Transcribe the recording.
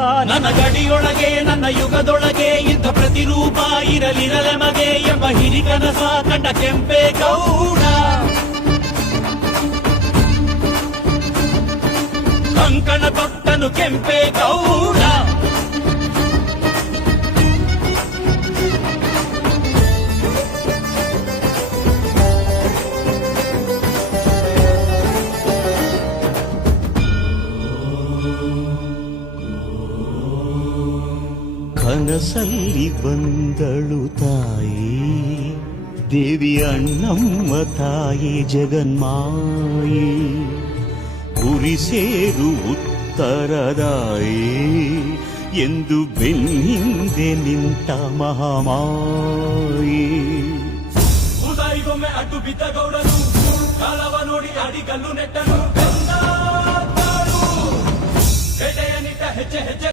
ನನ್ನ ಗಡಿಯೊಳಗೆ ನನ್ನ ಯುಗದೊಳಗೆ ಇಂಥ ಪ್ರತಿರೂಪ ಇರಲಿರಲೆಮಗೆ ಎಂಬ ಹಿರಿಕನಸ ಕಂಡ ಕೆಂಪೇಗೌಡ. ಕಂಕಣ ತೊಟ್ಟನು ಕೆಂಪೇಗೌಡ. ಕನಸಲ್ಲಿ ಬಂದಳು ತಾಯಿ ದೇವಿ ಅಣ್ಣಮ್ಮ ತಾಯಿ ಜಗನ್ಮಾಯಿ. ಗುರಿ ಸೇರು ಉತ್ತರದಾಯಿ ಎಂದು ಬೆನ್ನಿಂದೆ ನಿಂತ ಮಹಾಮಾಯಿ. ಉದಾಯಿಗೊಮ್ಮೆ ಅಡ್ಡು ಬಿದ್ದ ಗೌಡನು ಕಾಲವ ನೋಡಿ ಅಡಿಗಲ್ಲು ನೆಟ್ಟನು. ಹೆಜ್ಜೆಯ ನಿಟ್ಟ ಹೆಜ್ಜೆ ಹೆಜ್ಜೆ